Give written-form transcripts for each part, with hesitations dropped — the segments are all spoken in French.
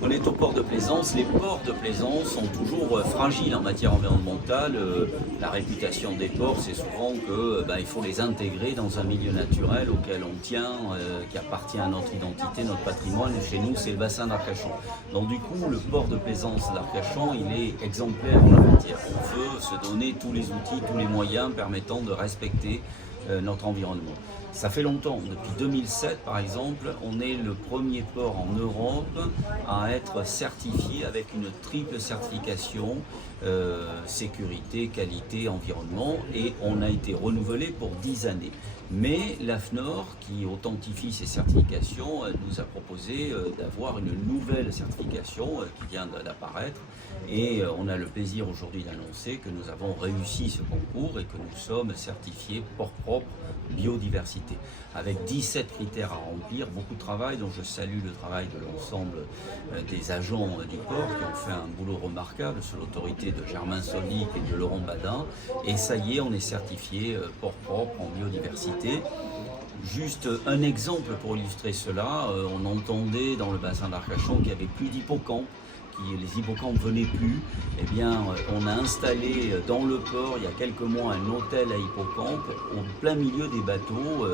On est au port de Plaisance. Les ports de Plaisance sont toujours fragiles en matière environnementale. La réputation des ports, c'est souvent qu'il faut les intégrer dans un milieu naturel auquel on tient, qui appartient à notre identité, notre patrimoine. Et chez nous, c'est le bassin d'Arcachon. Donc du coup, le port de Plaisance d'Arcachon, il est exemplaire en la matière. On veut se donner tous les outils, tous les moyens permettant de respecter notre environnement. Ça fait longtemps, depuis 2007 par exemple, on est le premier port en Europe à être certifié avec une triple certification, sécurité, qualité, environnement, et on a été renouvelé pour 10 années. Mais l'AFNOR, qui authentifie ces certifications, nous a proposé d'avoir une nouvelle certification qui vient d'apparaître, et on a le plaisir aujourd'hui d'annoncer que nous avons réussi ce concours et que nous sommes certifiés port propre biodiversité, avec 17 critères à remplir, beaucoup de travail, dont je salue le travail de l'ensemble des agents du port qui ont fait un boulot remarquable sous l'autorité de Germain Solic et de Laurent Badin, et ça y est, on est certifié port propre en biodiversité. Juste un exemple pour illustrer cela, on entendait dans le bassin d'Arcachon qu'il n'y avait plus d'hippocampes, les hippocampes ne venaient plus. Eh bien, on a installé dans le port, il y a quelques mois, un hôtel à hippocampes au plein milieu des bateaux,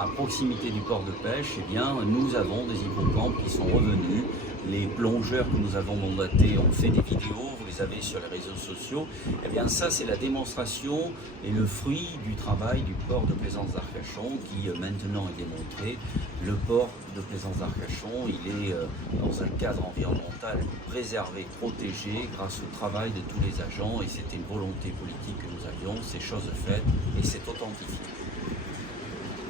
à proximité du port de pêche. Eh bien, nous avons des hippocampes qui sont revenus. Les plongeurs que nous avons mandatés ont fait des vidéos, vous les avez sur les réseaux sociaux. Eh bien, ça, c'est la démonstration et le fruit du travail du port de Plaisance d'Arcachon qui maintenant est démontré. Le port de Plaisance d'Arcachon, il est dans un cadre environnemental préservé, protégé grâce au travail de tous les agents, et c'était une volonté politique que nous avions, c'est chose faite et c'est authentifié.